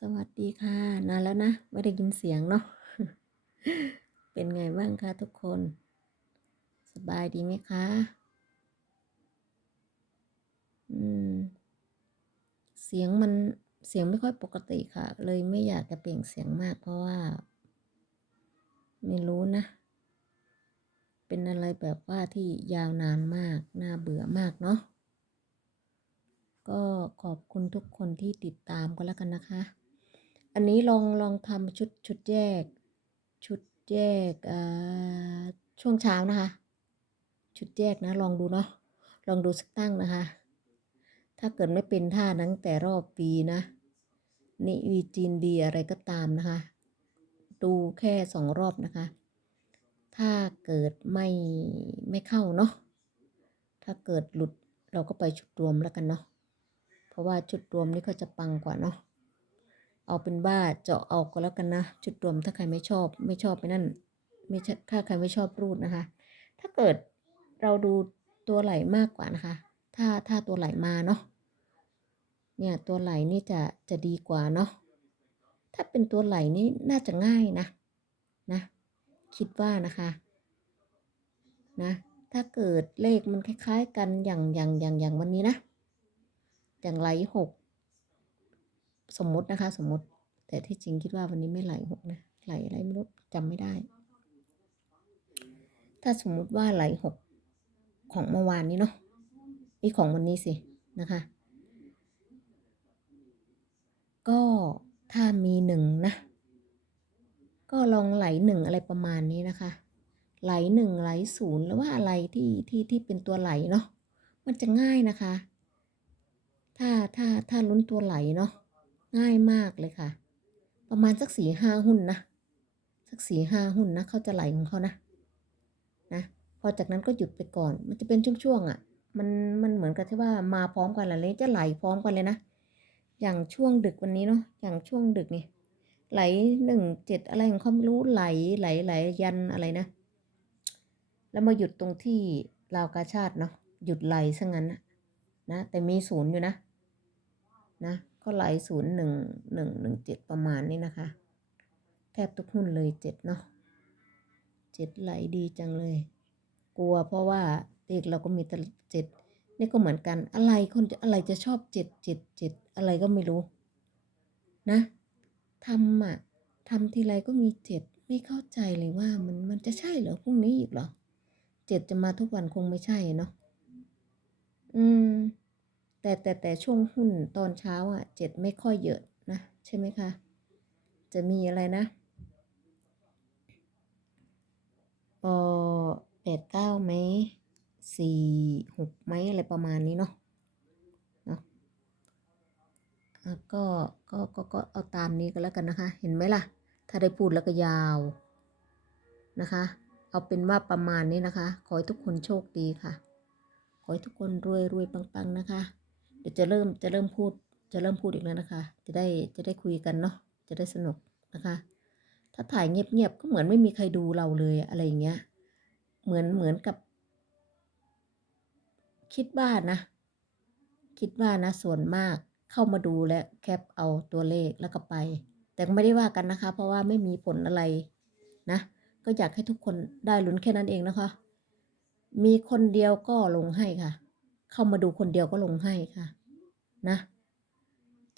สวัสดีค่ะ นานแล้วนะ ไม่ได้ยินเสียงเนาะเป็นไงบ้างคะทุกคน สบายดีไหมคะ อืม เสียงมันเสียงไม่ค่อยปกติค่ะ เลยไม่อยากจะเปล่งเสียงมากเพราะว่า ไม่รู้นะ เป็นอะไรแบบว่าที่ยาวนานมาก น่าเบื่อมากเนาะก็ขอบคุณทุกคนที่ติดตามก็แล้วกันนะคะ อันนี้ลองลองทำชุดชุดแยก ชุดแยกช่วงเช้านะคะ ชุดแยกนะ ลองดูเนาะลองดูสักตั้งนะคะ ถ้าเกิดไม่เป็นท่านั้นแต่รอบปีนะนี่วีจีนดีอะไรก็ตามนะคะ ดูแค่สองรอบนะคะ ถ้าเกิดไม่ไม่เข้าเนาะถ้าเกิดหลุดเราก็ไปชุดรวมแล้วกันเนาะเพราะว่าชุดรวมนี่ก็จะปังกว่าเนาะ เอาเป็นว่าเจาะเอาก็แล้วกันนะชุดรวมถ้าใครไม่ชอบ ไม่ชอบไปนั่น ไม่ถ้าใครไม่ชอบรูดนะคะ ถ้าเกิดเราดูตัวไหลมากกว่านะคะ ถ้าถ้าตัวไหลมาเนาะเนี่ยตัวไหลนี่จะจะดีกว่าเนาะถ้าเป็นตัวไหลนี่น่าจะง่ายนะนะคิดว่านะคะนะถ้าเกิดเลขมันคล้าย ๆ กันอย่างอย่างอย่างอย่างวันนี้นะ อย่างไหลหก สมมตินะคะ สมมติ แต่ที่จริงคิดว่าวันนี้ไม่ไหลหกนะไหลอะไรไม่รู้จำไม่ได้ ถ้าสมมุติว่าไหลหกของเมื่อวานนี้เนาะนี่ของวันนี้สินะคะ ก็ถ้ามีหนึ่งนะ ก็ลองไหลหนึ่งอะไรประมาณนี้นะคะ ไหลหนึ่งไหลศูนย์หรือว่าอะไรที่ที่ที่เป็นตัวไหลเนาะมันจะง่ายนะคะ ถ้าถ้าถ้าลุ้นตัวไหลเนาะ ง่ายมากเลยค่ะ ประมาณสักสี่ห้าหุ้นนะ สักสี่ห้าหุ้นนะเขาจะไหลของเขานะ นะ พอจากนั้นก็หยุดไปก่อน มันจะเป็นช่วงๆอะ่ะ มันมันเหมือนกับที่ว่ามาพร้อมกันเลยจะไหลพร้อมกันเลยนะ อย่างช่วงดึกวันนี้เนาะ อย่างช่วงดึกนี่ไหลหนึ่งเจ็ดอะไรของเขาไม่รู้ไหลไหลไหลยันอะไรนะ แล้วมาหยุดตรงที่ราวกาชาติเนาะหยุดไหลซะงั้นนะนะแต่มีศูนย์อยู่นะ นะ ก็ไหลศูนย์หนึ่งหนึ่งหนึ่งเจ็ดประมาณนี้นะคะ แทบทุกหุ้นเลยเจ็ดเนาะเจ็ดไหลดีจังเลย กลัวเพราะว่าเลขเราก็มีแต่เจ็ดนี่ก็เหมือนกันอะไรคนอะไรจะชอบเจ็ดเจ็ดเจ็ดอะไรก็ไม่รู้ นะทำอะทำทีไรก็มีเจ็ดไม่เข้าใจเลยว่ามันมันจะใช่เหรอพรุ่งนี้อีกเหรอเจ็ดจะมาทุกวันคงไม่ใช่เนาะอืม แต่แต่แต่ช่วงหุ้นตอนเช้าอะเจ็ดไม่ค่อยเยอะนะใช่ไหมคะ จะมีอะไรนะเออแปดเก้าไหมสี่หกไหมอะไรประมาณนี้เนาะเนาะก็ก็ก็ก็เอาตามนี้ก็แล้วกันนะคะ เห็นไหมล่ะ ถ้าได้พูดแล้วก็ยาวนะคะ เอาเป็นว่าประมาณนี้นะคะ ขอให้ทุกคนโชคดีค่ะ ขอให้ทุกคนรวยรวยปังๆนะคะ ดี๋ยวจะเริ่มจะเริ่มพูดจะเริ่มพูดอีกแล้วนะคะ จะได้จะได้คุยกันเนาะจะได้สนุกนะคะ ถ้าถ่ายเงียบๆก็เหมือนไม่มีใครดูเราเลยอะไรอย่างเงี้ยเหมือนเหมือนกับ คิดว่านะ คิดว่านะส่วนมากเข้ามาดูและแคปเอาตัวเลขแล้วก็ไป แต่ไม่ได้ว่ากันนะคะ เพราะว่าไม่มีผลอะไรนะ ก็อยากให้ทุกคนได้ลุ้นแค่นั้นเองนะคะ มีคนเดียวก็ลงให้ค่ะ เข้ามาดูคนเดียวก็ลงให้ค่ะนะ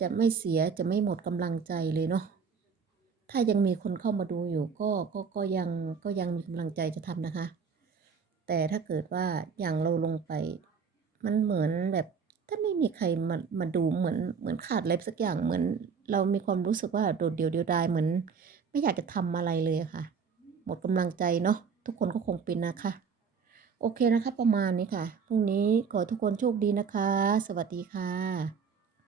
จะไม่เสียจะไม่หมดกำลังใจเลยเนาะถ้ายังมีคนเข้ามาดูอยู่ก็ก็ก็ยังก็ยังมีกำลังใจจะทำนะคะ แต่ถ้าเกิดว่าอย่างเราลงไป มันเหมือนแบบถ้าไม่มีใครมามาดูเหมือนเหมือนขาดอะไรสักอย่างเหมือน เรามีความรู้สึกว่าโดดเดี่ยวเดียวดายเหมือน ไม่อยากจะทำอะไรเลยค่ะ หมดกำลังใจเนาะทุกคนก็คงเป็นนะคะ โอเคนะคะ ประมาณนี้ค่ะ พรุ่งนี้ขอทุกคนโชคดีนะคะ สวัสดีค่ะ